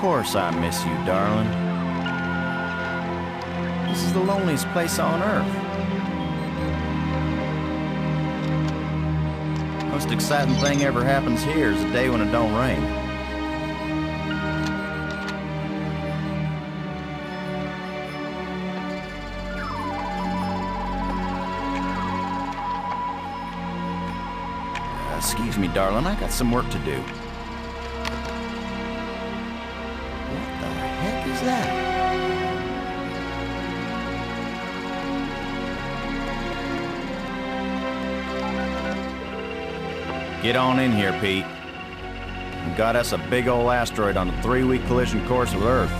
course I miss you, darling. This is the loneliest place on Earth. Most exciting thing ever happens here is the day when it don't rain. Excuse me, darling, I got some work to do. What the heck is that? Get on in here, Pete. We got us a big old asteroid on a 3-week collision course with Earth.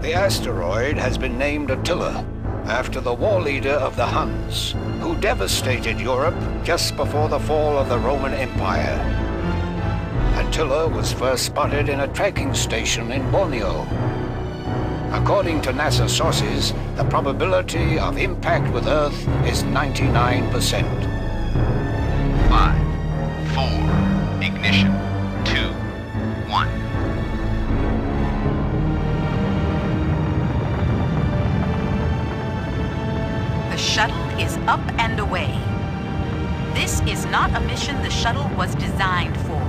The asteroid has been named Attila, after the war leader of the Huns, who devastated Europe just before the fall of the Roman Empire. Attila was first spotted in a tracking station in Borneo. According to NASA sources, the probability of impact with Earth is 99%. 5, 4, ignition, 2, 1. The shuttle is up and away. This is not a mission the shuttle was designed for,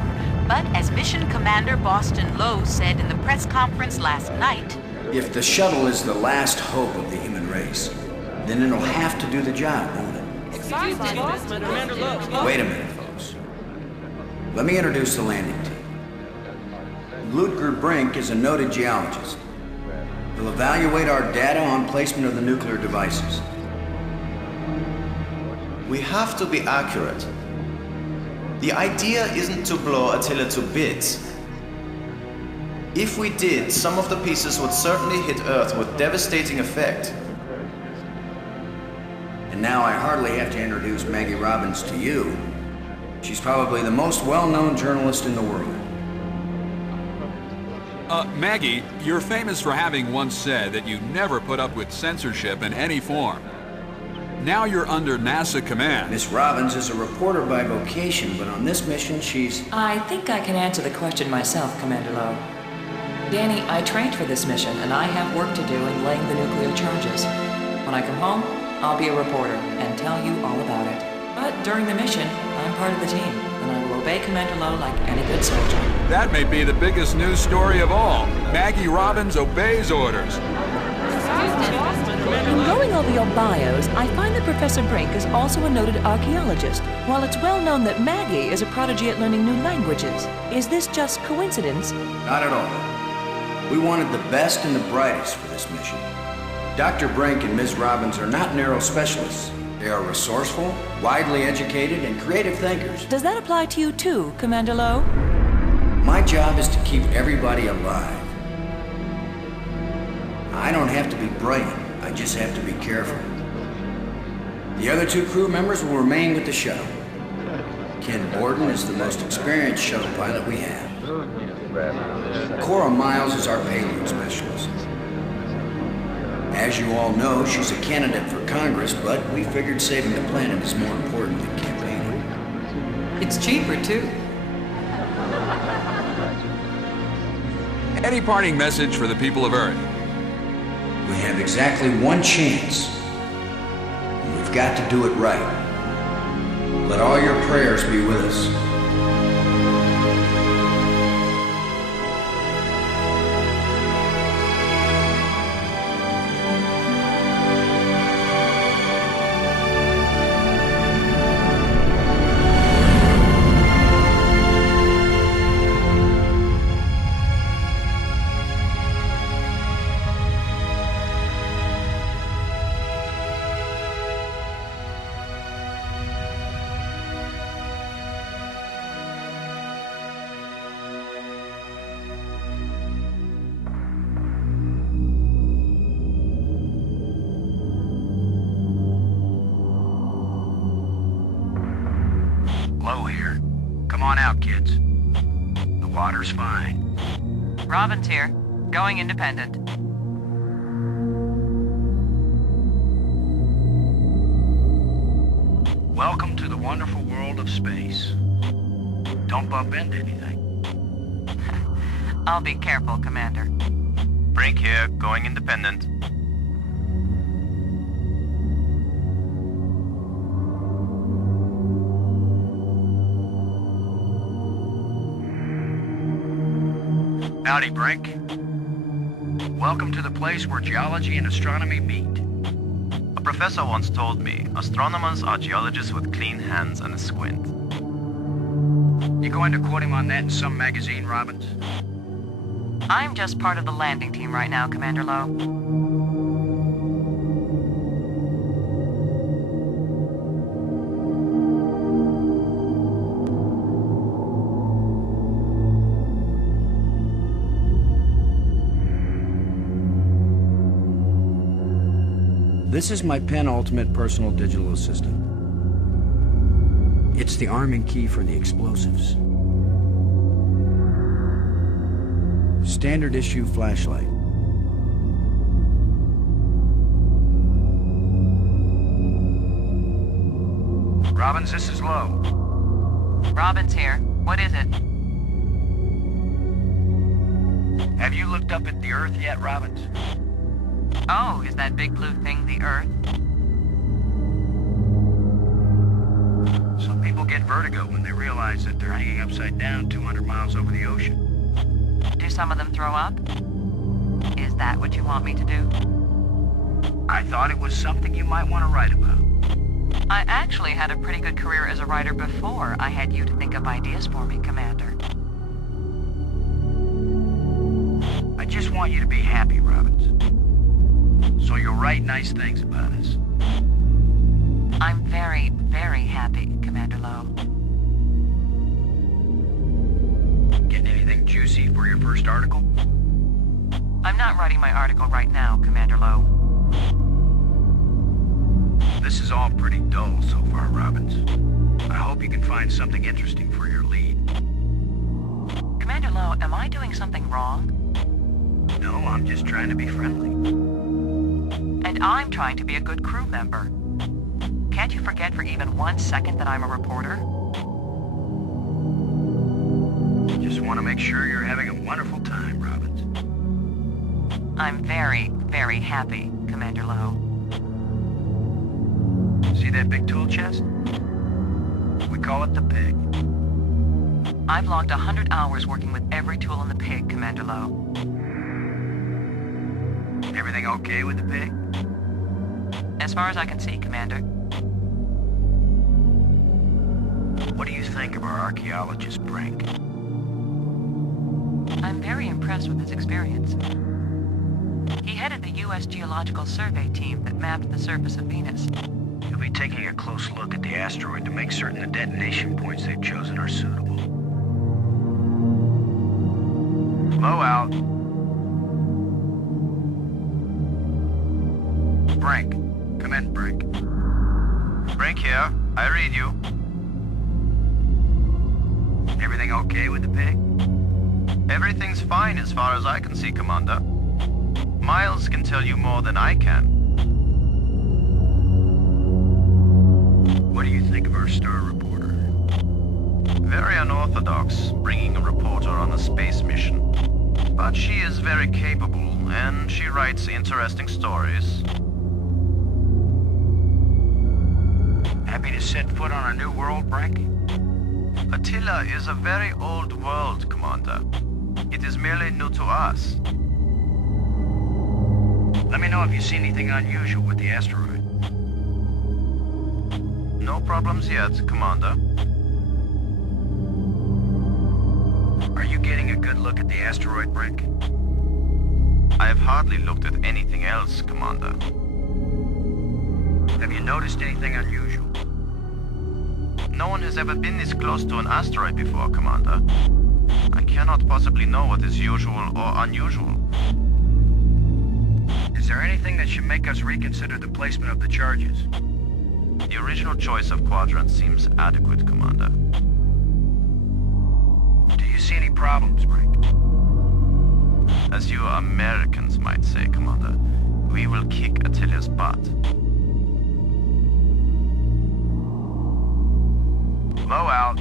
but as Mission Commander Boston Lowe said in the press conference last night, if the shuttle is the last hope of the human race, then it'll have to do the job, won't it? Wait a minute, folks. Let me introduce the landing team. Ludger Brink is a noted geologist. He'll evaluate our data on placement of the nuclear devices. We have to be accurate. The idea isn't to blow Attila to bits. If we did, some of the pieces would certainly hit Earth with devastating effect. And now I hardly have to introduce Maggie Robbins to you. She's probably the most well-known journalist in the world. Maggie, you're famous for having once said that you never put up with censorship in any form. Now you're under NASA command. Miss Robbins is a reporter by vocation, but on this mission she's... I think I can answer the question myself, Commander Lowe. Danny, I trained for this mission, and I have work to do in laying the nuclear charges. When I come home, I'll be a reporter and tell you all about it. But during the mission, I'm part of the team, and I will obey Commander Lowe like any good soldier. That may be the biggest news story of all. Maggie Robbins obeys orders. In going over your bios, I find that Professor Brink is also a noted archaeologist, while it's well known that Maggie is a prodigy at learning new languages. Is this just coincidence? Not at all. We wanted the best and the brightest for this mission. Dr. Brink and Ms. Robbins are not narrow specialists. They are resourceful, widely educated, and creative thinkers. Does that apply to you too, Commander Lowe? My job is to keep everybody alive. I don't have to be brilliant. I just have to be careful. The other 2 crew members will remain with the shuttle. Ken Borden is the most experienced shuttle pilot we have. Cora Miles is our payload specialist. As you all know, she's a candidate for Congress, but we figured saving the planet is more important than campaigning. It's cheaper, too. Any parting message for the people of Earth? We have exactly one chance. And we've got to do it right. Let all your prayers be with us. Low here. Come on out, kids. The water's fine. Robin's here. Going independent. Welcome to the wonderful world of space. Don't bump into anything. I'll be careful, Commander. Brink here, going independent. Howdy, Brink. Welcome to the place where geology and astronomy meet. A professor once told me, astronomers are geologists with clean hands and a squint. You going to quote him on that in some magazine, Robbins? I'm just part of the landing team right now, Commander Lowe. This is my penultimate personal digital assistant. It's the arming key for the explosives. Standard issue flashlight. Robbins, this is Lowe. Robin's here. What is it? Have you looked up at the Earth yet, Robbins? Oh, is that big blue thing the Earth? Some people get vertigo when they realize that they're hanging upside down 200 miles over the ocean. Do some of them throw up? Is that what you want me to do? I thought it was something you might want to write about. I actually had a pretty good career as a writer before I had you to think up ideas for me, Commander. I just want you to be happy, Robbins. So you'll write nice things about us. I'm very, very happy, Commander Lowe. Getting anything juicy for your first article? I'm not writing my article right now, Commander Lowe. This is all pretty dull so far, Robbins. I hope you can find something interesting for your lead. Commander Lowe, am I doing something wrong? No, I'm just trying to be friendly. And I'm trying to be a good crew member. Can't you forget for even 1 second that I'm a reporter? Just want to make sure you're having a wonderful time, Robbins. I'm very, very happy, Commander Lowe. See that big tool chest? We call it the pig. I've logged 100 hours working with every tool in the pig, Commander Lowe. Everything okay with the pig? As far as I can see, Commander. What do you think of our archaeologist, Brink? I'm very impressed with his experience. He headed the U.S. Geological Survey team that mapped the surface of Venus. He'll be taking a close look at the asteroid to make certain the detonation points they've chosen are suitable. Low out. Brink. Come in, Brink. Brink here. I read you. Everything okay with the pig? Everything's fine as far as I can see, Commander. Miles can tell you more than I can. What do you think of our star reporter? Very unorthodox, bringing a reporter on a space mission. But she is very capable, and she writes interesting stories. Happy to set foot on a new world, Brink? Attila is a very old world, Commander. It is merely new to us. Let me know if you see anything unusual with the asteroid. No problems yet, Commander. Are you getting a good look at the asteroid, Brink? I have hardly looked at anything else, Commander. Have you noticed anything unusual? No one has ever been this close to an asteroid before, Commander. I cannot possibly know what is usual or unusual. Is there anything that should make us reconsider the placement of the charges? The original choice of quadrant seems adequate, Commander. Do you see any problems, Brink? As you Americans might say, Commander, we will kick Attila's butt. Low out.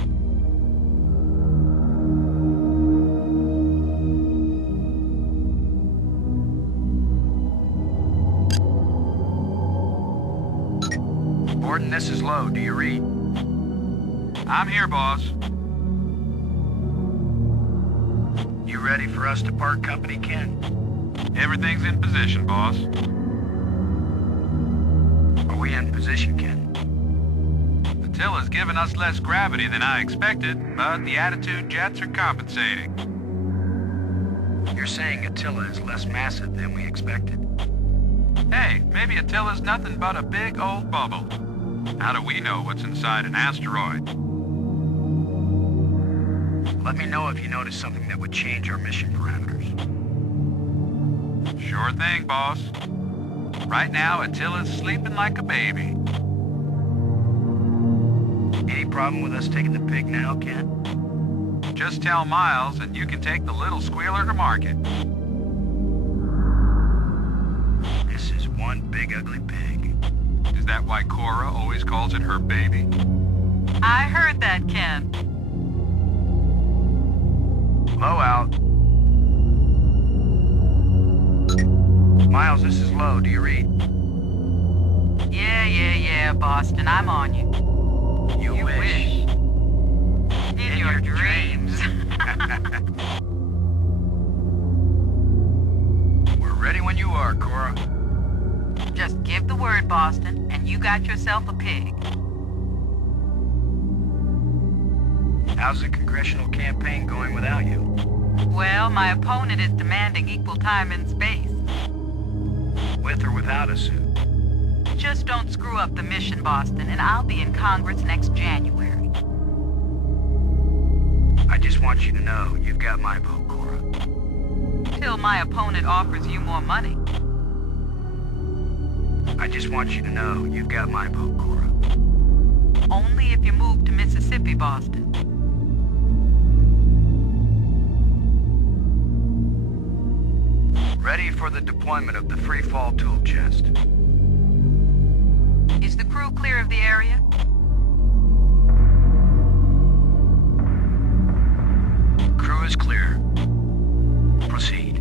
Borden, this is Low. Do you read? I'm here, boss. You ready for us to part company, Ken? Everything's in position, boss. Are we in position, Ken? Attila's given us less gravity than I expected, but the attitude jets are compensating. You're saying Attila is less massive than we expected? Hey, maybe Attila's nothing but a big old bubble. How do we know what's inside an asteroid? Let me know if you notice something that would change our mission parameters. Sure thing, boss. Right now, Attila's sleeping like a baby. Any problem with us taking the pig now, Ken? Just tell Miles and you can take the little squealer to market. This is one big ugly pig. Is that why Cora always calls it her baby? I heard that, Ken. Low out. Miles, this is Low. Do you read? Yeah, Boston. I'm on you. You wish. In your dreams. We're ready when you are, Cora. Just give the word, Boston, and you got yourself a pig. How's the congressional campaign going without you? Well, my opponent is demanding equal time in space. With or without a suit? Just don't screw up the mission, Boston, and I'll be in Congress next January. I just want you to know you've got my vote, Cora. Till my opponent offers you more money. I just want you to know you've got my vote, Cora. Only if you move to Mississippi, Boston. Ready for the deployment of the free fall tool chest. Is the crew clear of the area? Crew is clear. Proceed.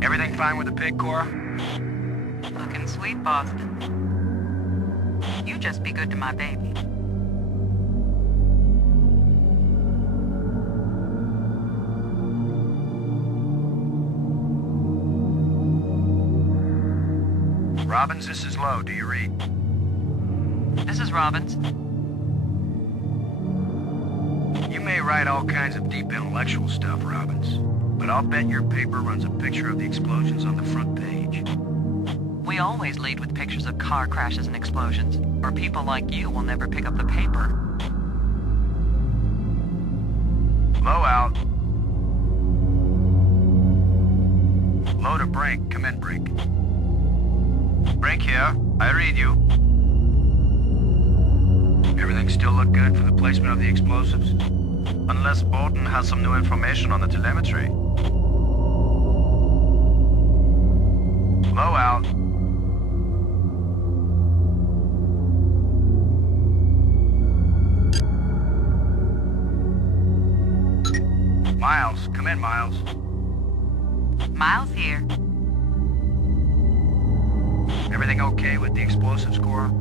Everything fine with the pig, Cora? Looking sweet, Boston. You just be good to my baby. Robbins, this is Low. Do you read? This is Robbins. You may write all kinds of deep intellectual stuff, Robbins, but I'll bet your paper runs a picture of the explosions on the front page. We always lead with pictures of car crashes and explosions, or people like you will never pick up the paper. Low out. Low to Brink. Come in, Brink. Brink here. I read you. Everything still look good for the placement of the explosives? Unless Borden has some new information on the telemetry. Low out. Miles, come in, Miles. Miles here. Everything okay with the explosives, Cora?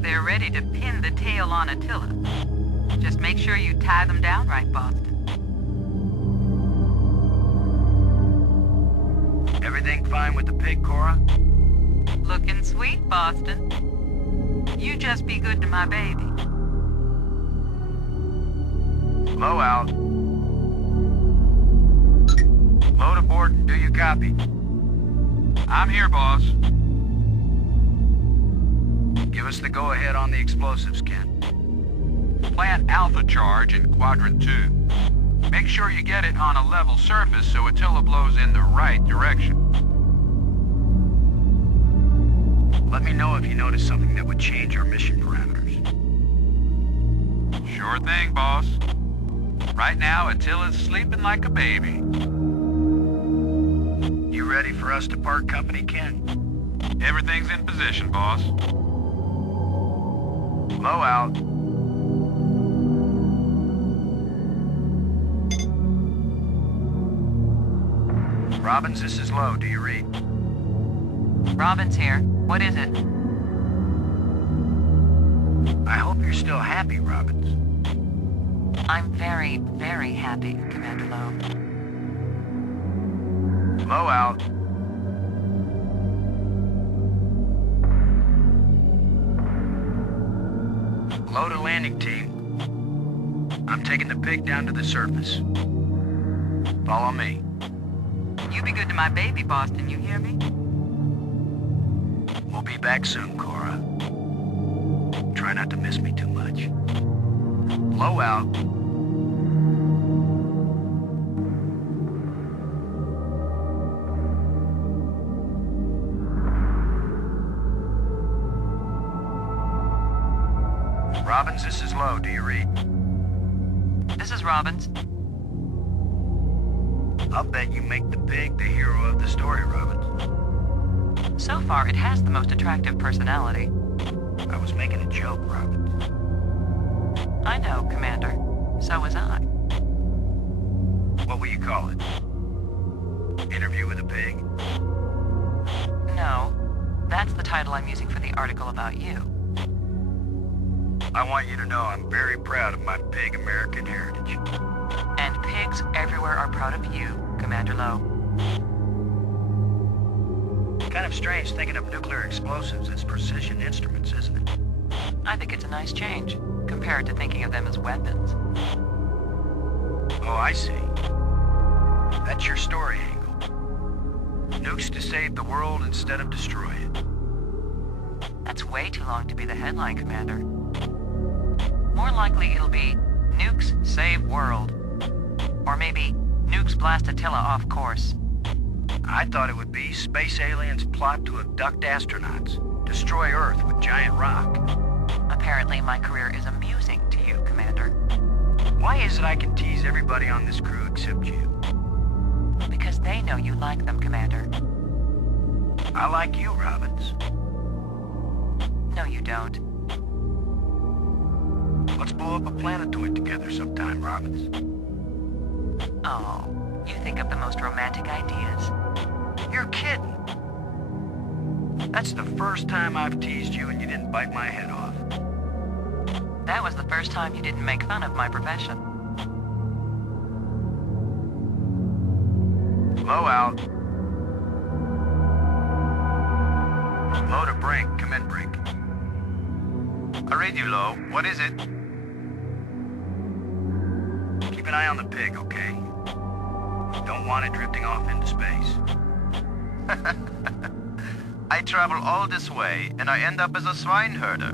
They're ready to pin the tail on Attila. Just make sure you tie them down right, Boston. Everything fine with the pig, Cora? Looking sweet, Boston. You just be good to my baby. Low out. Load aboard and do you copy? I'm here, boss. Give us the go-ahead on the explosives, Ken. Plant Alpha charge in Quadrant 2. Make sure you get it on a level surface so Attila blows in the right direction. Let me know if you notice something that would change our mission parameters. Sure thing, boss. Right now, Attila's sleeping like a baby. You ready for us to part company, Ken? Everything's in position, boss. Low out. Robbins, this is Low. Do you read? Robin's here. What is it? I hope you're still happy, Robbins. I'm very, very happy, Commander Lowe. Low out. Low to landing team. I'm taking the pig down to the surface. Follow me. You be good to my baby, Boston, you hear me? We'll be back soon, Cora. Try not to miss me too much. Low out. Robbins, this is Low. Do you read? This is Robbins. I'll bet you make the pig the hero of the story, Robbins. So far, it has the most attractive personality. I was making a joke, Robbins. I know, Commander. So was I. What will you call it? Interview with a pig? No. That's the title I'm using for the article about you. I want you to know I'm very proud of my pig American heritage. And pigs everywhere are proud of you, Commander Lowe. Kind of strange thinking of nuclear explosives as precision instruments, isn't it? I think it's a nice change, compared to thinking of them as weapons. Oh, I see. That's your story angle. Nukes to save the world instead of destroy it. That's way too long to be the headline, Commander. More likely it'll be Nukes Save World. Or maybe Nukes blast Attila off course. I thought it would be space aliens plot to abduct astronauts, destroy Earth with giant rock. Apparently my career is amusing to you, Commander. Why is it I can tease everybody on this crew except you? Because they know you like them, Commander. I like you, Robbins. No, you don't. Let's blow up a planetoid together sometime, Robbins. Oh, you think of the most romantic ideas. You're kidding. That's the first time I've teased you and you didn't bite my head off. That was the first time you didn't make fun of my profession. Low out. Low to brink. Come in, brink. I read you, Low. What is it? Keep an eye on the pig, okay? Don't want it drifting off into space. I travel all this way, and I end up as a swine herder.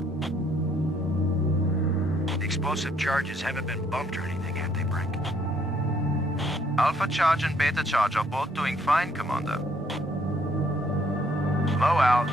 The explosive charges haven't been bumped or anything, have they, Brink? Alpha charge and beta charge are both doing fine, Commander. Low out.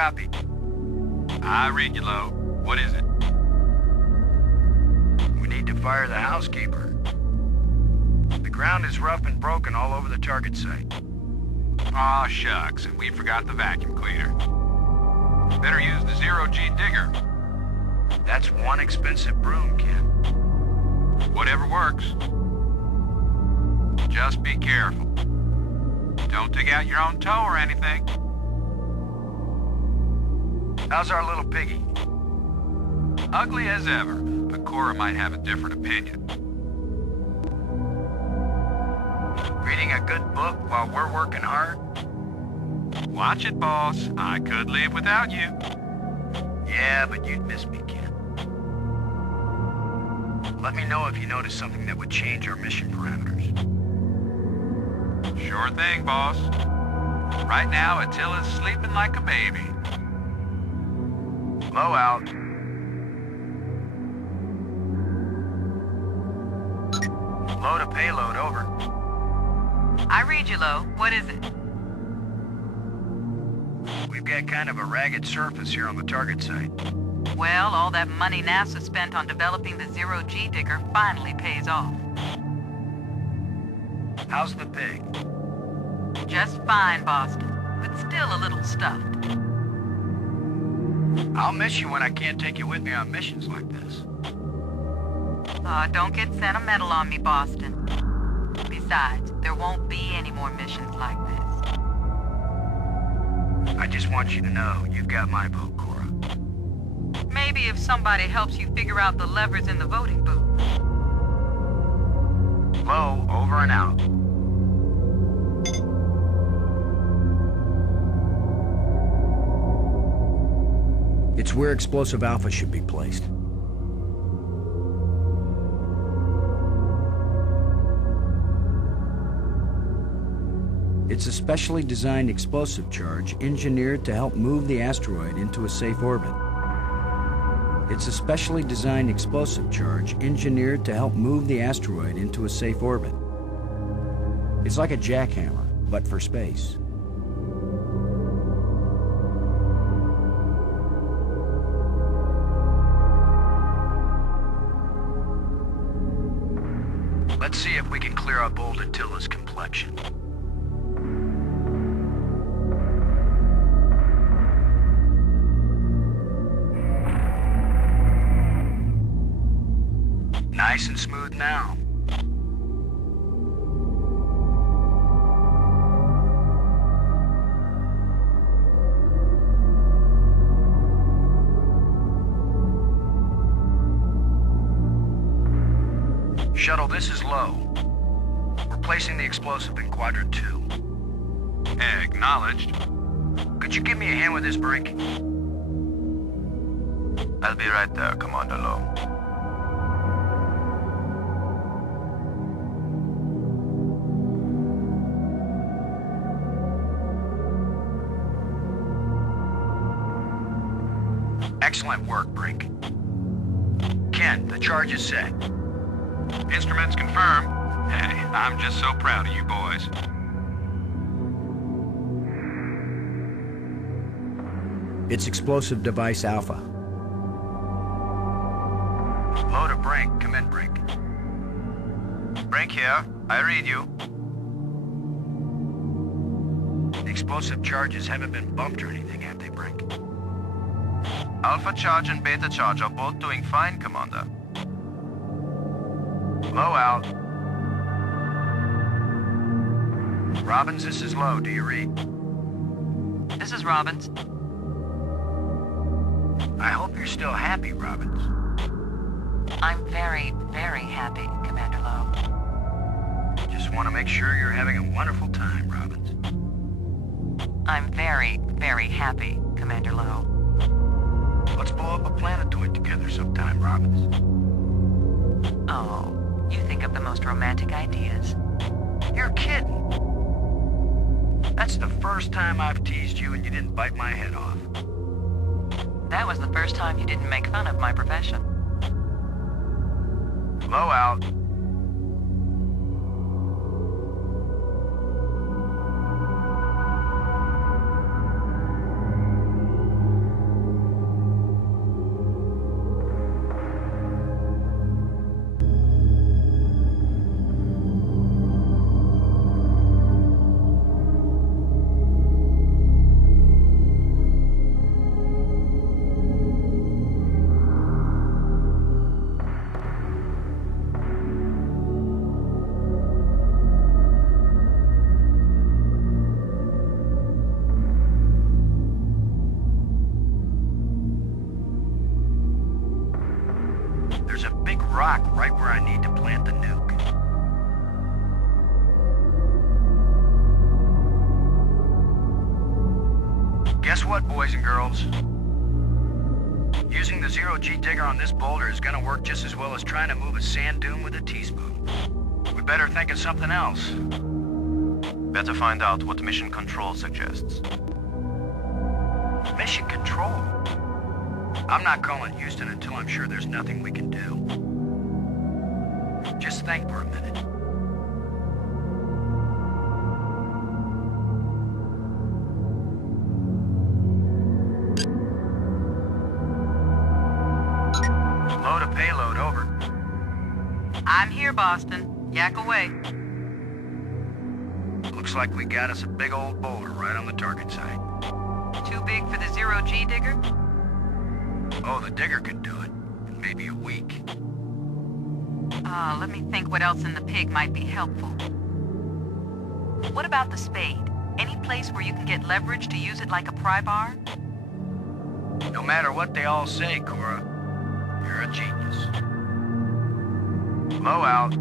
copy? I read you, Lo. What is it? We need to fire the housekeeper. The ground is rough and broken all over the target site. Aw, shucks, and we forgot the vacuum cleaner. Better use the zero-G digger. That's one expensive broom, Ken. Whatever works. Just be careful. Don't dig out your own toe or anything. How's our little piggy? Ugly as ever, but Cora might have a different opinion. Reading a good book while we're working hard? Watch it, boss. I could live without you. Yeah, but you'd miss me, Ken. Let me know if you notice something that would change our mission parameters. Sure thing, boss. Right now, Attila's sleeping like a baby. Low out. Load a payload, over. I read you, Lo. What is it? We've got kind of a ragged surface here on the target site. Well, all that money NASA spent on developing the zero-G digger finally pays off. How's the pig? Just fine, Boston, but still a little stuffed. I'll miss you when I can't take you with me on missions like this. Don't get sentimental on me, Boston. Besides, there won't be any more missions like this. I just want you to know you've got my vote, Cora. Maybe if somebody helps you figure out the levers in the voting booth. Low, over and out. It's where Explosive Alpha should be placed. It's a specially designed explosive charge engineered to help move the asteroid into a safe orbit. It's a specially designed explosive charge engineered to help move the asteroid into a safe orbit. It's like a jackhammer, but for space. Let's see if we can clear up old Attila's complexion. Nice and smooth now. Shuttle, this is Low. We're placing the explosive in Quadrant 2. Acknowledged. Could you give me a hand with this brink? I'll be right there, Commander Low. Excellent work, Brink. Ken, the charge is set. Instruments confirmed. Hey, I'm just so proud of you boys. It's Explosive Device Alpha. Low to Brink. Come in, Brink. Brink here. I read you. The explosive charges haven't been bumped or anything, have they, Brink? Alpha charge and beta charge are both doing fine, Commander. Low out. Robbins, this is Low. Do you read? This is Robbins. I hope you're still happy, Robbins. I'm very, very happy, Commander Lowe. Just want to make sure you're having a wonderful time, Robbins. I'm very, very happy, Commander Lowe. Let's blow up a planetoid together sometime, Robbins. Oh, you think of the most romantic ideas. You're kidding. That's the first time I've teased you and you didn't bite my head off. That was the first time you didn't make fun of my profession. Low out. There's a big rock right where I need to plant the nuke. Guess what, boys and girls? Using the zero-G digger on this boulder is gonna work just as well as trying to move a sand dune with a teaspoon. We better think of something else. Better find out what Mission Control suggests. Mission Control? I'm not calling Houston until I'm sure there's nothing we can do. Just think for a minute. Load a payload, over. I'm here, Boston. Yak away. Looks like we got us a big old boulder right on the target site. Too big for the zero-G digger? Oh, the digger could do it in maybe a week. Let me think what else in the pig might be helpful. What about the spade? Any place where you can get leverage to use it like a pry bar? No matter what they all say, Cora, you're a genius. Low out.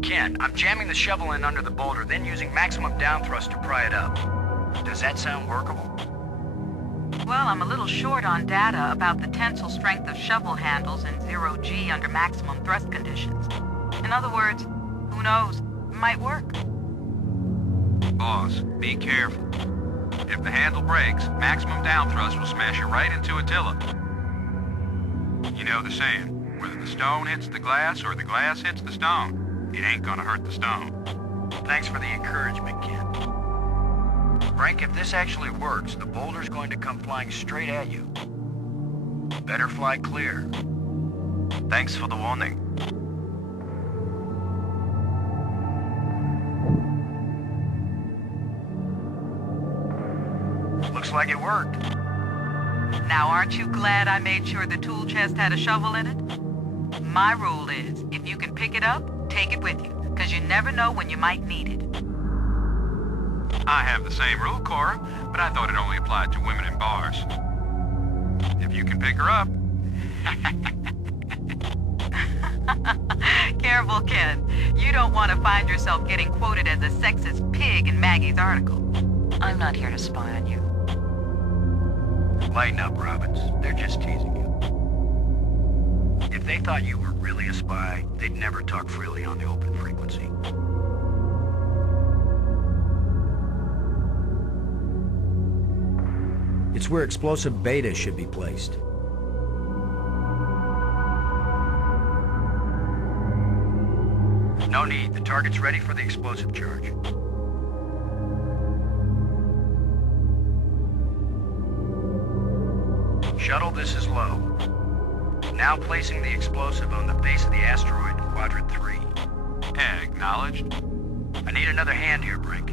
Ken, I'm jamming the shovel in under the boulder, then using maximum down thrust to pry it up. Does that sound workable? Well, I'm a little short on data about the tensile strength of shovel handles in zero-G under maximum thrust conditions. In other words, who knows? It might work. Boss, be careful. If the handle breaks, maximum down thrust will smash it right into Attila. You know the saying, whether the stone hits the glass or the glass hits the stone, it ain't gonna hurt the stone. Thanks for the encouragement, Ken. Frank, if this actually works, the boulder's going to come flying straight at you. Better fly clear. Thanks for the warning. Looks like it worked. Now, aren't you glad I made sure the tool chest had a shovel in it? My rule is, if you can pick it up, take it with you, because you never know when you might need it. I have the same rule, Cora, but I thought it only applied to women in bars. If you can pick her up... Careful, Ken. You don't want to find yourself getting quoted as a sexist pig in Maggie's article. I'm not here to spy on you. Lighten up, Robbins. They're just teasing you. If they thought you were really a spy, they'd never talk freely on the open frequency. It's where explosive beta should be placed. No need. The target's ready for the explosive charge. Shuttle, this is low. Now placing the explosive on the base of the asteroid in Quadrant 3. Acknowledged. I need another hand here, Brink.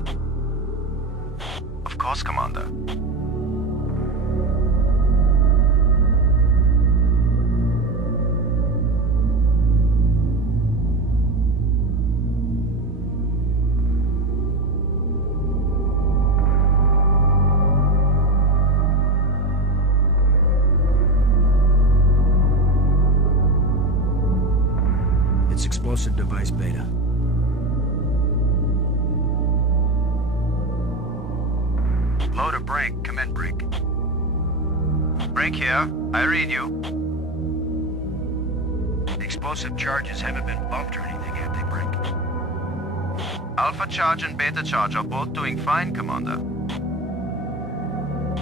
Of course, Commander. It's explosive device Beta. Low to Brink. Come in, Brink. Brink here. I read you. The explosive charges haven't been bumped or anything, have they, Brink? Alpha charge and beta charge are both doing fine, Commander.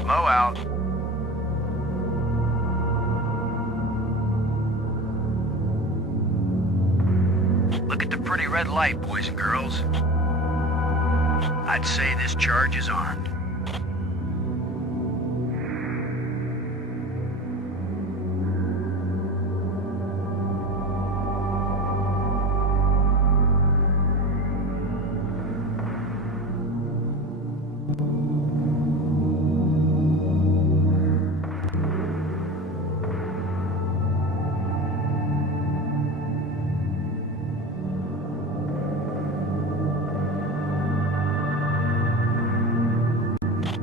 Low out. Look at the pretty red light, boys and girls. I'd say this charge is armed.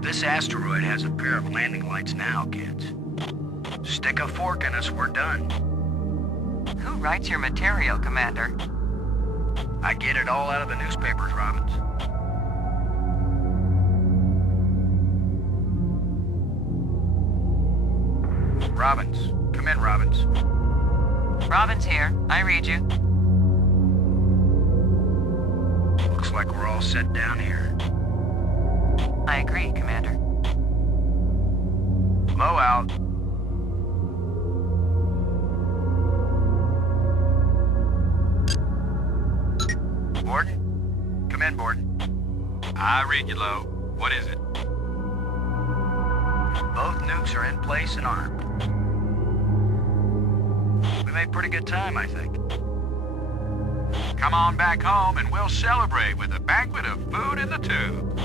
This asteroid has a pair of landing lights now, kids. Stick a fork in us, we're done. Who writes your material, Commander? I get it all out of the newspapers, Robbins. Robbins. Come in, Robbins. Robin's here. I read you. Looks like we're all set down here. I agree, Commander. Low out. Borden? Come in, Borden. I read you, Low. What is it? Both nukes are in place and armed. We made pretty good time, I think. Come on back home and we'll celebrate with a banquet of food in the tube.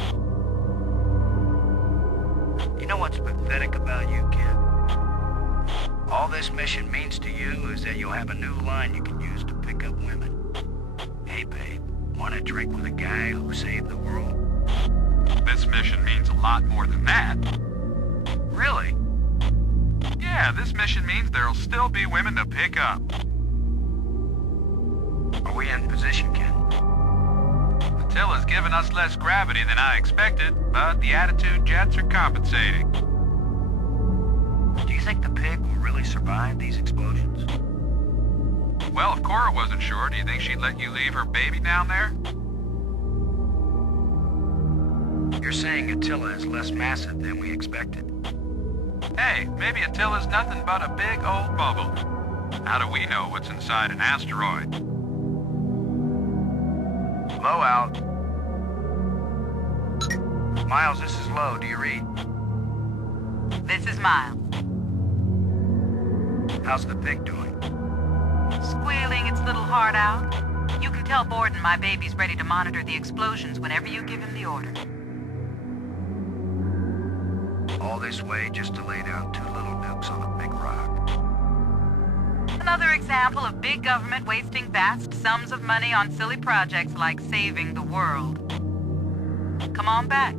You know what's pathetic about you, kid? All this mission means to you is that you'll have a new line you can use to pick up women. Hey, babe, want to drink with a guy who saved the world? This mission means a lot more than that. Really? Yeah, this mission means there'll still be women to pick up. Are we in position, kid? Attila's given us less gravity than I expected, but the attitude jets are compensating. Do you think the pig will really survive these explosions? Well, if Cora wasn't sure, do you think she'd let you leave her baby down there? You're saying Attila is less massive than we expected. Hey, maybe Attila's nothing but a big old bubble. How do we know what's inside an asteroid? Low out. Miles, this is Low. Do you read? This is Miles. How's the pig doing? Squealing its little heart out. You can tell Borden my baby's ready to monitor the explosions whenever you give him the order. All this way just to lay down 2 little nukes on a big rock. Another example of big government wasting vast sums of money on silly projects like saving the world. Come on back.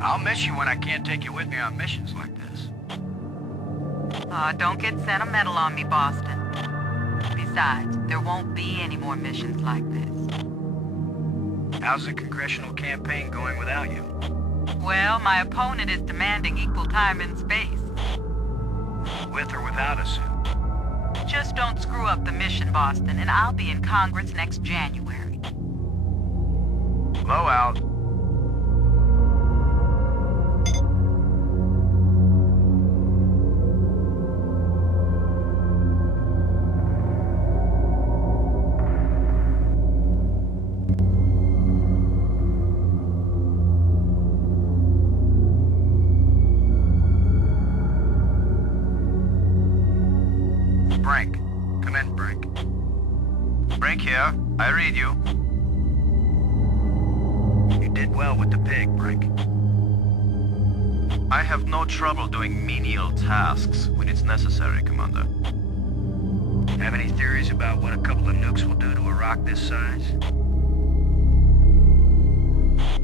I'll miss you when I can't take you with me on missions like this. Don't get sentimental on me, Boston. Besides, there won't be any more missions like this. How's the congressional campaign going without you? Well, my opponent is demanding equal time in space. With or without a suit? Just don't screw up the mission, Boston, and I'll be in Congress next January. Low out. Brink. Come in, Brink. Brink here. I read you. You did well with the pig, Brink. I have no trouble doing menial tasks when it's necessary, Commander. Have any theories about what a couple of nukes will do to a rock this size?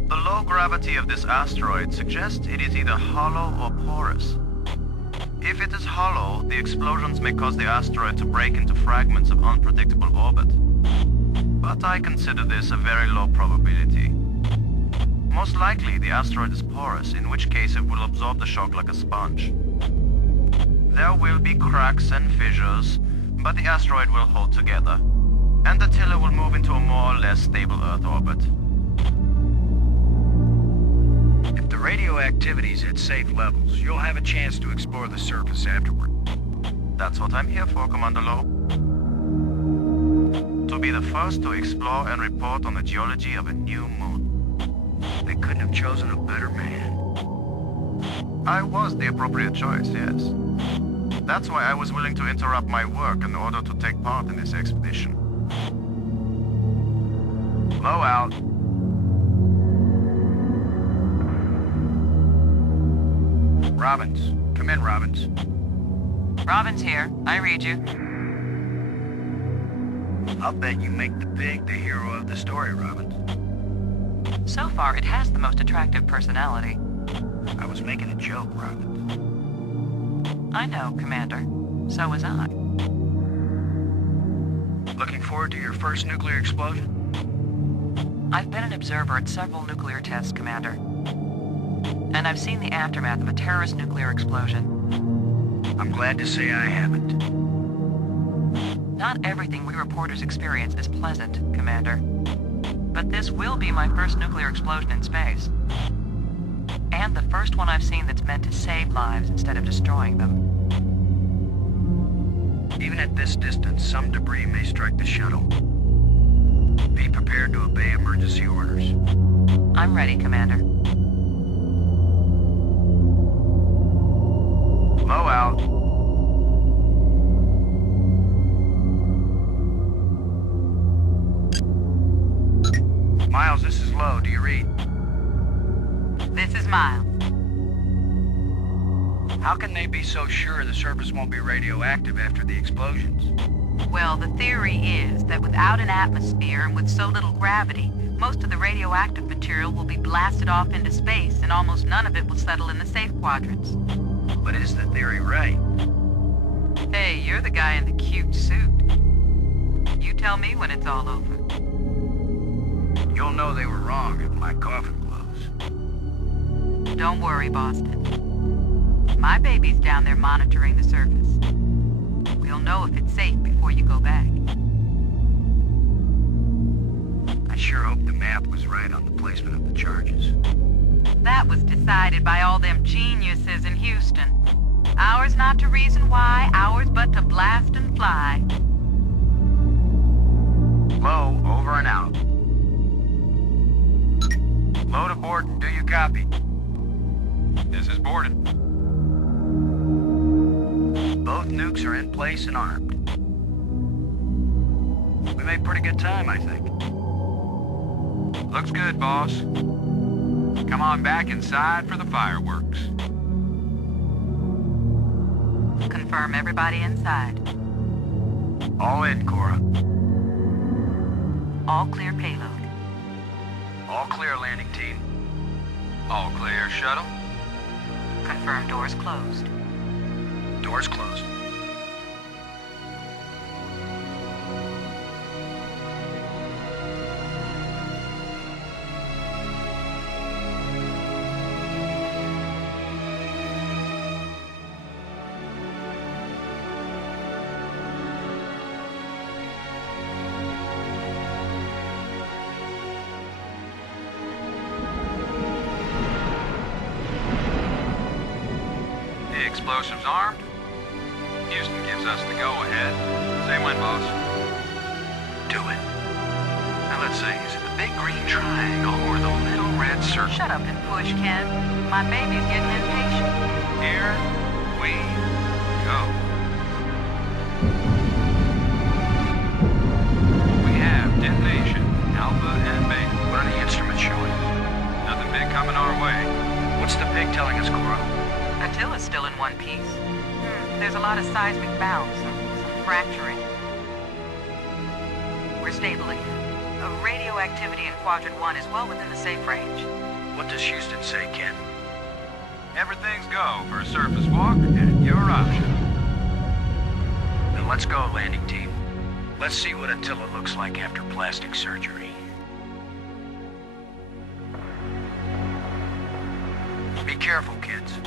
The low gravity of this asteroid suggests it is either hollow or porous. If it is hollow, the explosions may cause the asteroid to break into fragments of unpredictable orbit. But I consider this a very low probability. Most likely, the asteroid is porous, in which case it will absorb the shock like a sponge. There will be cracks and fissures, but the asteroid will hold together, and the tiller will move into a more or less stable Earth orbit. If the radioactivity's at safe levels, you'll have a chance to explore the surface afterward. That's what I'm here for, Commander Lowe. To be the first to explore and report on the geology of a new moon. They couldn't have chosen a better man. I was the appropriate choice, yes. That's why I was willing to interrupt my work in order to take part in this expedition. Low out. Robbins. Come in, Robbins. Robin's here. I read you. I'll bet you make the pig the hero of the story, Robbins. So far, it has the most attractive personality. I was making a joke, Robbins. I know, Commander. So was I. Looking forward to your first nuclear explosion? I've been an observer at several nuclear tests, Commander. And I've seen the aftermath of a terrorist nuclear explosion. I'm glad to say I haven't. Not everything we reporters experience is pleasant, Commander. But this will be my first nuclear explosion in space. And the first one I've seen that's meant to save lives instead of destroying them. Even at this distance, some debris may strike the shuttle. Be prepared to obey emergency orders. I'm ready, Commander. Low out. Miles, this is Low. Do you read? This is Miles. How can they be so sure the surface won't be radioactive after the explosions? Well, the theory is that without an atmosphere and with so little gravity, most of the radioactive material will be blasted off into space and almost none of it will settle in the safe quadrants. But is the theory right? Hey, you're the guy in the cute suit. You tell me when it's all over. You'll know they were wrong if my coffin blows. Don't worry, Boston. My baby's down there monitoring the surface. We'll know if it's safe before you go back. I sure hope the math was right on the placement of the charges. That was decided by all them geniuses in Houston. Ours not to reason why, ours but to blast and fly. Low, over and out. Low to Borden, do you copy? This is Borden. Both nukes are in place and armed. We made pretty good time, I think. Looks good, boss. Come on back inside for the fireworks. Confirm everybody inside. All in, Cora. All clear payload. All clear, landing team. All clear, shuttle. Confirm doors closed. Doors closed. The explosives armed. Houston gives us the go-ahead. Say when, boss. Do it. Now let's see, is it the big green triangle or the little red circle? Shut up and push, Ken. My baby's getting impatient. Here we go. seismic bounce, some fracturing. We're stable again. Radioactivity in Quadrant 1 is well within the safe range. What does Houston say, Ken? Everything's go for a surface walk at your option. Then let's go, landing team. Let's see what Attila looks like after plastic surgery. Be careful, kids.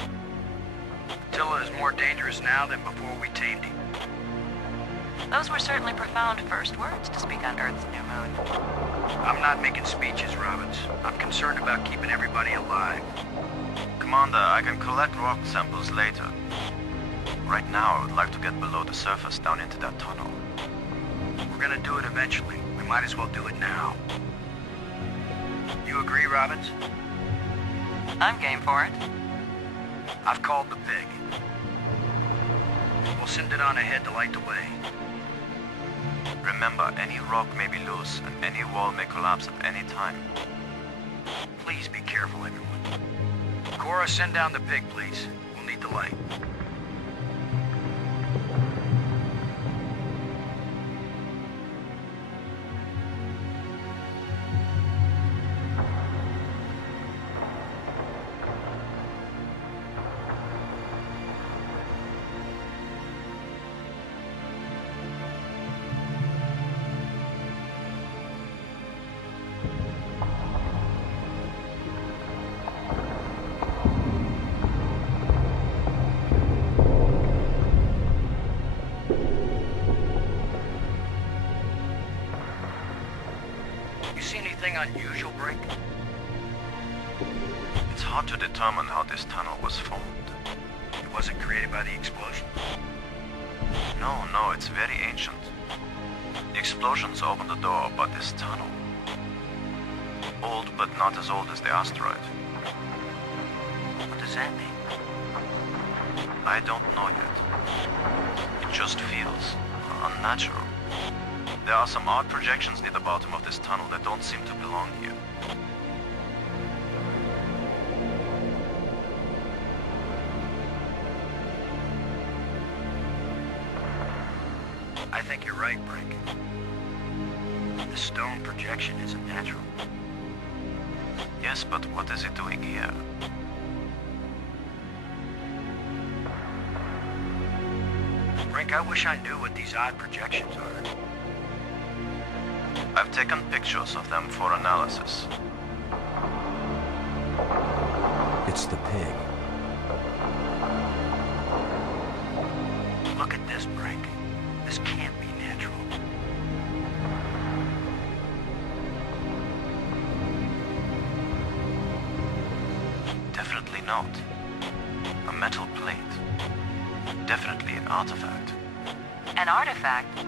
Attila is more dangerous now than before we tamed him. Those were certainly profound first words to speak on Earth's new moon. I'm not making speeches, Robbins. I'm concerned about keeping everybody alive. Commander, I can collect rock samples later. Right now, I would like to get below the surface down into that tunnel. We're gonna do it eventually. We might as well do it now. You agree, Robbins? I'm game for it. I've called the pig. We'll send it on ahead to light the way. Remember, any rock may be loose, and any wall may collapse at any time. Please be careful, everyone. Cora, send down the pig, please. We'll need the light. Unusual, Brink? It's hard to determine how this tunnel was formed. It wasn't created by the explosion? No, it's very ancient. The explosions opened the door, but this tunnel... Old, but not as old as the asteroid. What does that mean? I don't know yet. It just feels unnatural. There are some odd projections near the bottom of this tunnel that don't seem to belong here. I think you're right, Brink. The stone projection isn't natural. Yes, but what is it doing here? Brink, I wish I knew what these odd projections are. I've taken pictures of them for analysis. It's the pig. Look at this, Brink. This can't be natural. Definitely not. A metal plate. Definitely an artifact. An artifact?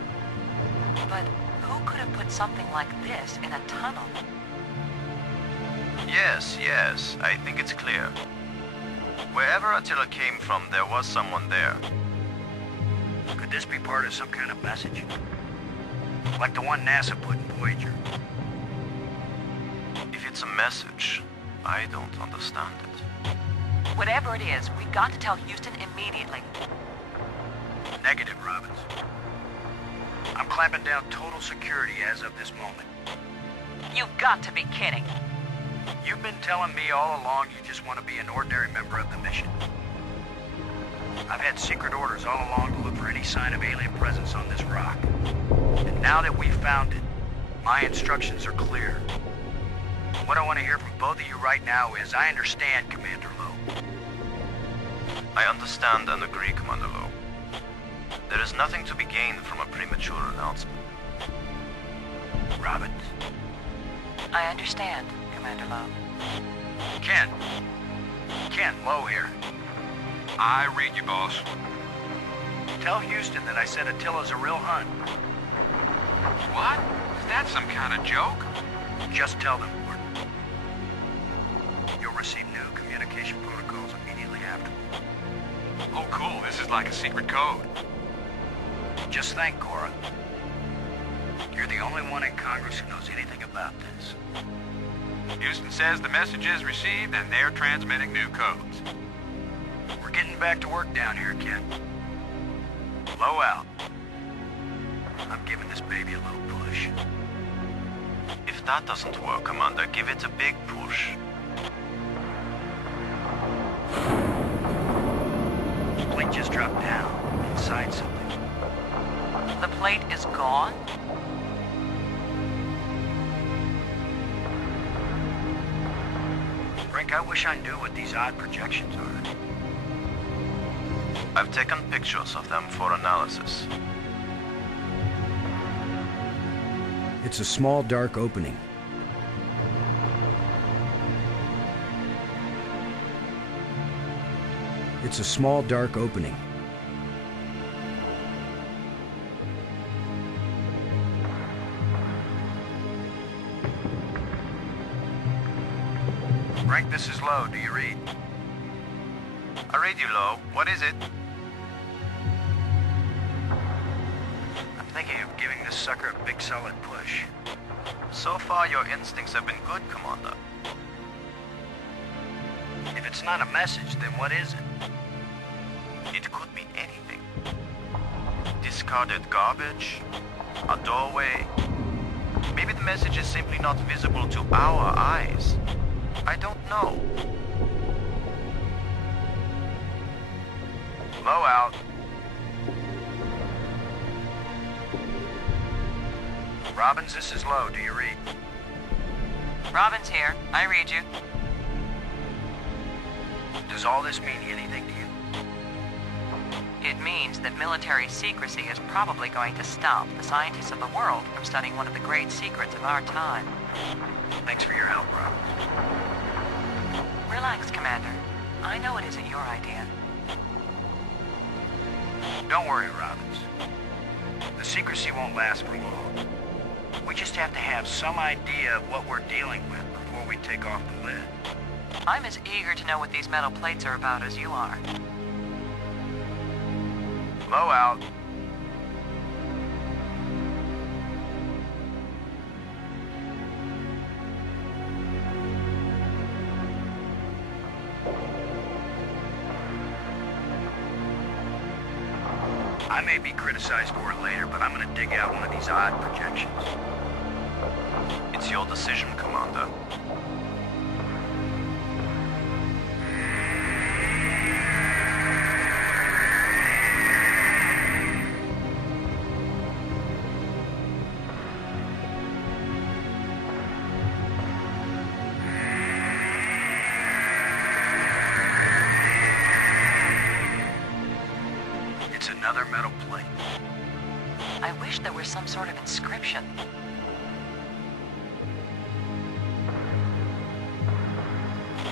But who could have put something like this in a tunnel? Yes, I think it's clear. Wherever Attila came from, there was someone there. Could this be part of some kind of message? Like the one NASA put in Voyager? If it's a message, I don't understand it. Whatever it is, we've got to tell Houston immediately. Negative, Robbins. I'm clamping down total security as of this moment. You've got to be kidding. You've been telling me all along you just want to be an ordinary member of the mission. I've had secret orders all along to look for any sign of alien presence on this rock. And now that we've found it, my instructions are clear. What I want to hear from both of you right now is, I understand, Commander Lowe. I understand and agree, Commander Lowe. There is nothing to be gained from a premature announcement. Robbins? I understand, Commander Lowe. Ken, Lowe here. I read you, boss. Tell Houston that I said Attila's a real Hun. What? Is that some kind of joke? Just tell them, Gordon. You'll receive new communication protocols immediately after. Oh, cool. This is like a secret code. Just think, Cora. You're the only one in Congress who knows anything about this. Houston says the message is received and they're transmitting new codes. We're getting back to work down here, Ken. Low out. I'm giving this baby a little push. If that doesn't work, Commander, give it a big push. The plate just dropped down inside something. The plate is gone? Brink, I wish I knew what these odd projections are. I've taken pictures of them for analysis. It's a small, dark opening. It's a small, dark opening. Brink, this is Low. Do you read? I read you, Low. What is it? I'm thinking of giving this sucker a big solid push. So far, your instincts have been good, Commander. If it's not a message, then what is it? It could be anything. Discarded garbage, a doorway. Maybe the message is simply not visible to our eyes. I don't know. Low out. Robbins, this is Low. Do you read? Robin's here. I read you. Does all this mean anything to you? It means that military secrecy is probably going to stop the scientists of the world from studying one of the great secrets of our time. Thanks for your help, Robbins. Relax, Commander. I know it isn't your idea. Don't worry, Robbins. The secrecy won't last for long. We just have to have some idea of what we're dealing with before we take off the lid. I'm as eager to know what these metal plates are about as you are. Low out. I may be criticized for it later, but I'm gonna dig out one of these odd projections. It's your decision, Commander. It's another metal plate. I wish there were some sort of inscription.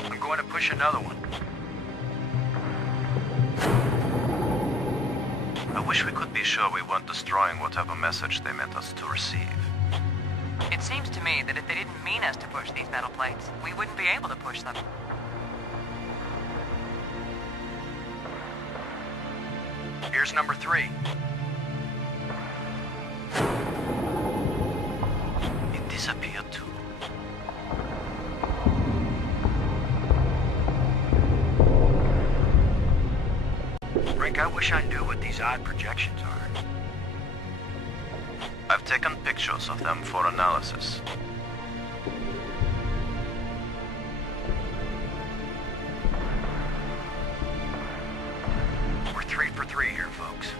I'm going to push another one. I wish we could be sure we weren't destroying whatever message they meant us to receive. It seems to me that if they didn't mean us to push these metal plates, we wouldn't be able to push them. Here's number 3. It disappeared too. Brink, I wish I knew what these odd projections are. I've taken pictures of them for analysis. We're 3 for 3 here, folks.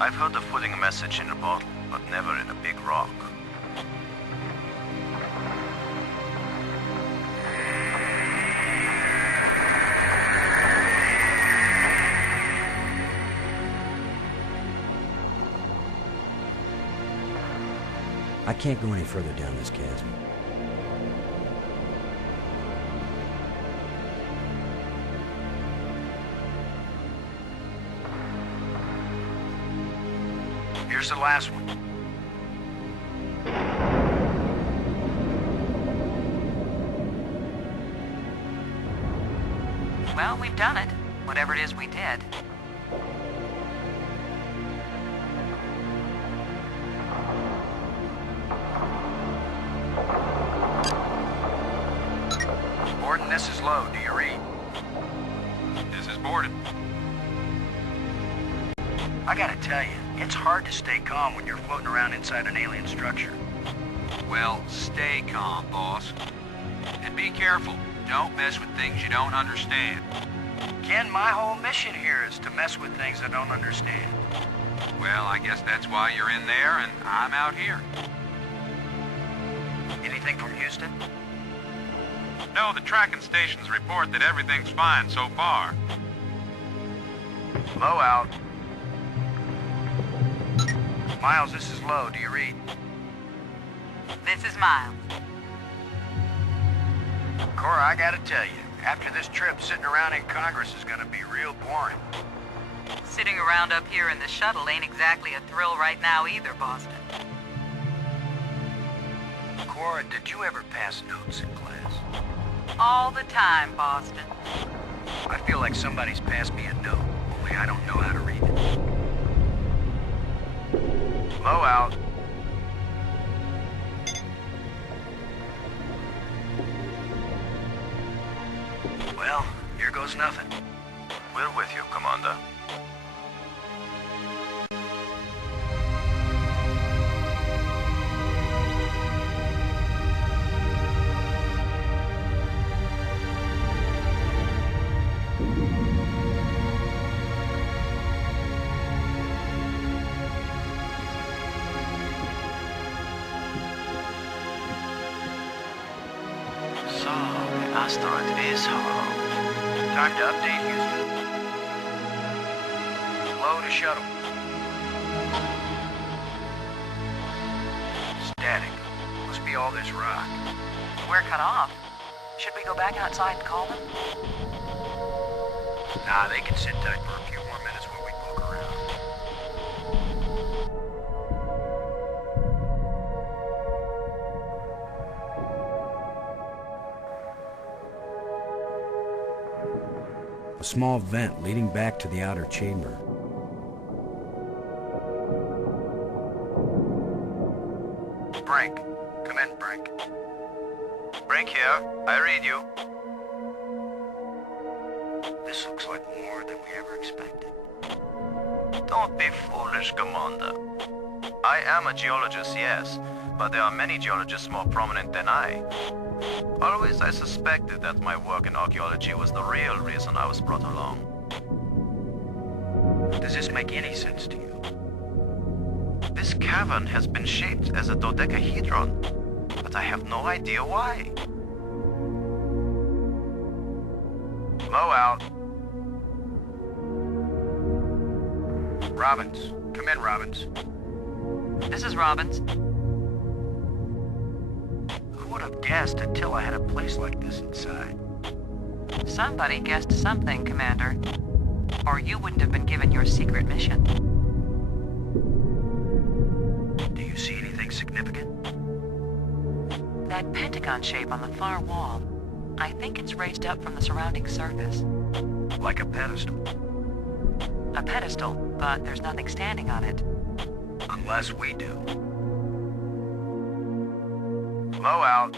I've heard of putting a message in a bottle, but never in a big rock. I can't go any further down this chasm. Here's the last one. Well, we've done it. Whatever it is we did. Borden, this is Low. Do you read? This is Borden. I gotta tell you, it's hard to stay calm when you're floating around inside an alien structure. Well, stay calm, boss. And be careful. Don't mess with things you don't understand. Ken, my whole mission here is to mess with things I don't understand. Well, I guess that's why you're in there and I'm out here. Anything from Houston? No, the tracking stations report that everything's fine so far. Low out. Miles, this is Low. Do you read? This is Miles. Cora, I gotta tell you, after this trip, sitting around in Congress is gonna be real boring. Sitting around up here in the shuttle ain't exactly a thrill right now either, Boston. Cora, did you ever pass notes in class? All the time, Boston. I feel like somebody's passed me a note, only I don't know how to read it. Low out. Well, here goes nothing. We're with you, Commander. So, the asteroid is hollow. Time to update Houston. Low to shuttle. Static. Must be all this rock. We're cut off. Should we go back outside and call them? Nah, they can sit tight for a few more minutes while we poke around. A small vent leading back to the outer chamber. Brink. Come in, Brink. Brink here. I read you. This looks like more than we ever expected. Don't be foolish, Commander. I am a geologist, yes, but there are many geologists more prominent than I. Always I suspected that my work in archaeology was the real reason I was brought along. Does this make any sense to you? This cavern has been shaped as a dodecahedron, but I have no idea why. Low out. Robbins. Come in, Robbins. This is Robbins. Who would have guessed Attila had a place like this inside? Somebody guessed something, Commander. Or you wouldn't have been given your secret mission. Do you see anything significant? That pentagon shape on the far wall. I think it's raised up from the surrounding surface. Like a pedestal. A pedestal, but there's nothing standing on it. Unless we do. Low out.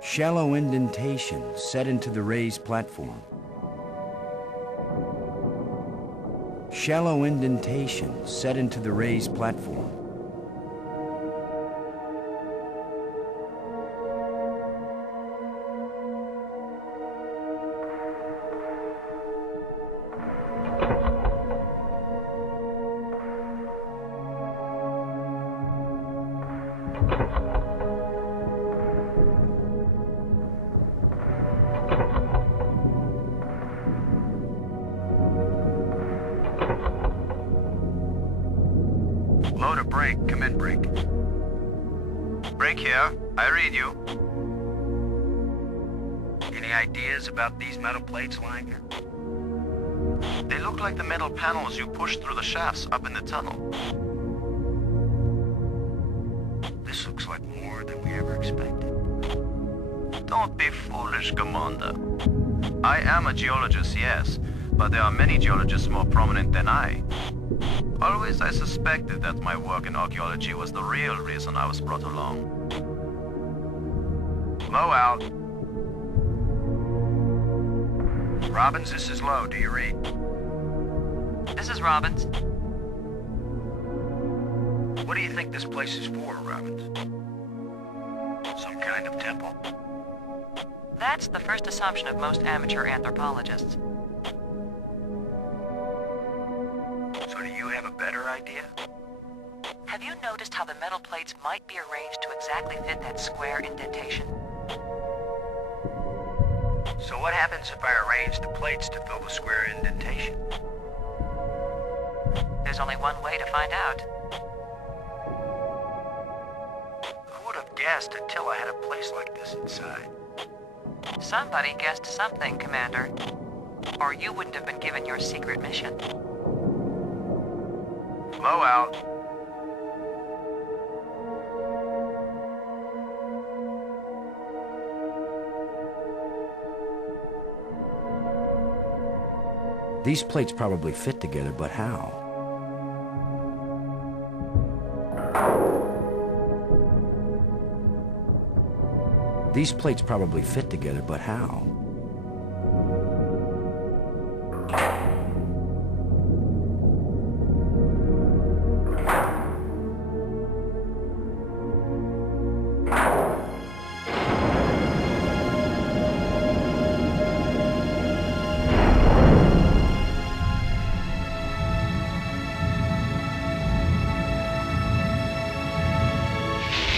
Shallow indentation set into the raised platform. Shallow indentation set into the raised platform. Low to Brink. Come in, Brink. Brink here. I read you. Any ideas about these metal plates lying here? They look like the metal panels you push through the shafts up in the tunnel. This looks like more than we ever expected. Don't be foolish, Commander. I am a geologist, yes, but there are many geologists more prominent than I. Always I suspected that my work in archaeology was the real reason I was brought along. Low out. Robbins, this is Low. Do you read? This is Robbins. What do you think this place is for, Robbins? Some kind of temple? That's the first assumption of most amateur anthropologists. So do you have a better idea? Have you noticed how the metal plates might be arranged to exactly fit that square indentation? So what happens if I arrange the plates to fill the square indentation? There's only one way to find out. Who would have guessed Attila had a place like this inside? Somebody guessed something, Commander. Or you wouldn't have been given your secret mission. Low out. These plates probably fit together, but how? These plates probably fit together, but how?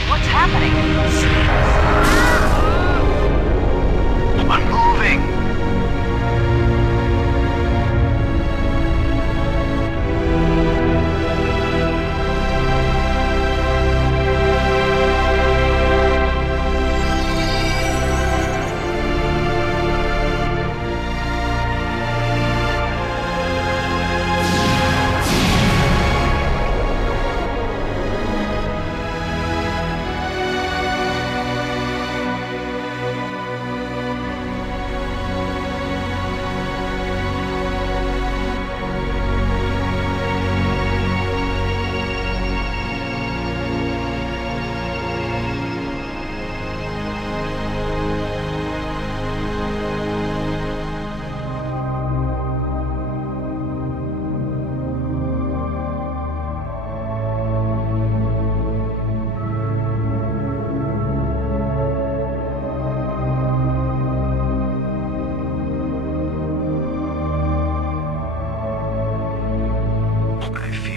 What's happening? I'm moving!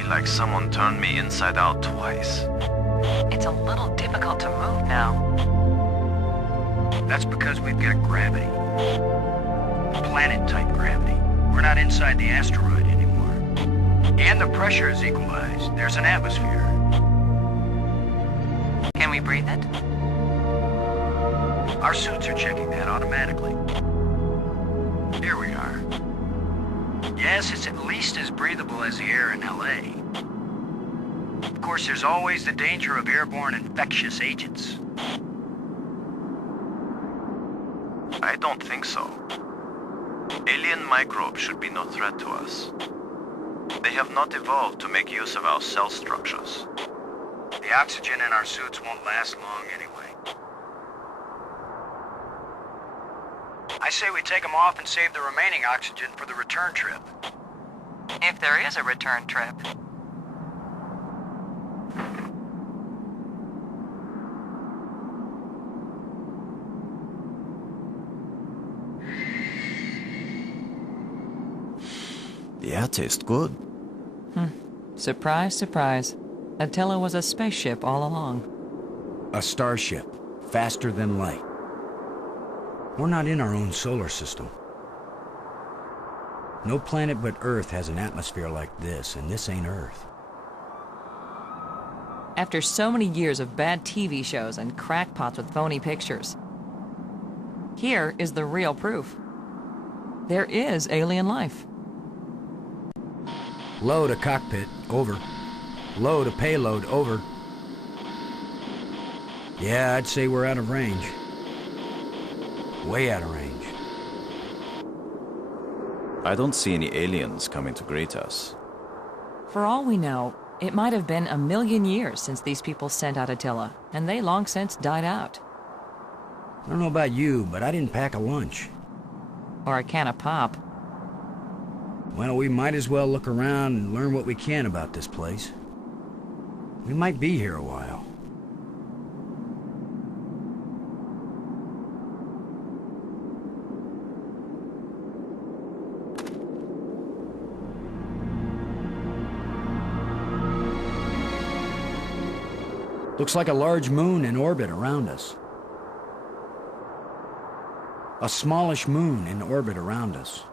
Like someone turned me inside out twice. It's a little difficult to move now. That's because we've got gravity. Planet-type gravity. We're not inside the asteroid anymore. And the pressure is equalized. There's an atmosphere. Can we breathe it? Our suits are checking that automatically. Here we are. Yes, it's at least as breathable as the air in L.A. Of course, there's always the danger of airborne infectious agents. I don't think so. Alien microbes should be no threat to us. They have not evolved to make use of our cell structures. The oxygen in our suits won't last long anyway. I say we take them off and save the remaining oxygen for the return trip. If there is a return trip. The air tastes good. Surprise, surprise. Attila was a spaceship all along. A starship, faster than light. We're not in our own solar system. No planet but Earth has an atmosphere like this, and this ain't Earth. After so many years of bad TV shows and crackpots with phony pictures, here is the real proof. There is alien life. Low to cockpit, over. Low to payload, over. Yeah, I'd say we're out of range. Way out of range. I don't see any aliens coming to greet us. For all we know, it might have been 1,000,000 years since these people sent out Attila, and they long since died out. I don't know about you, but I didn't pack a lunch. Or a can of pop. Well, we might as well look around and learn what we can about this place. We might be here a while. Looks like a large moon in orbit around us. A smallish moon in orbit around us.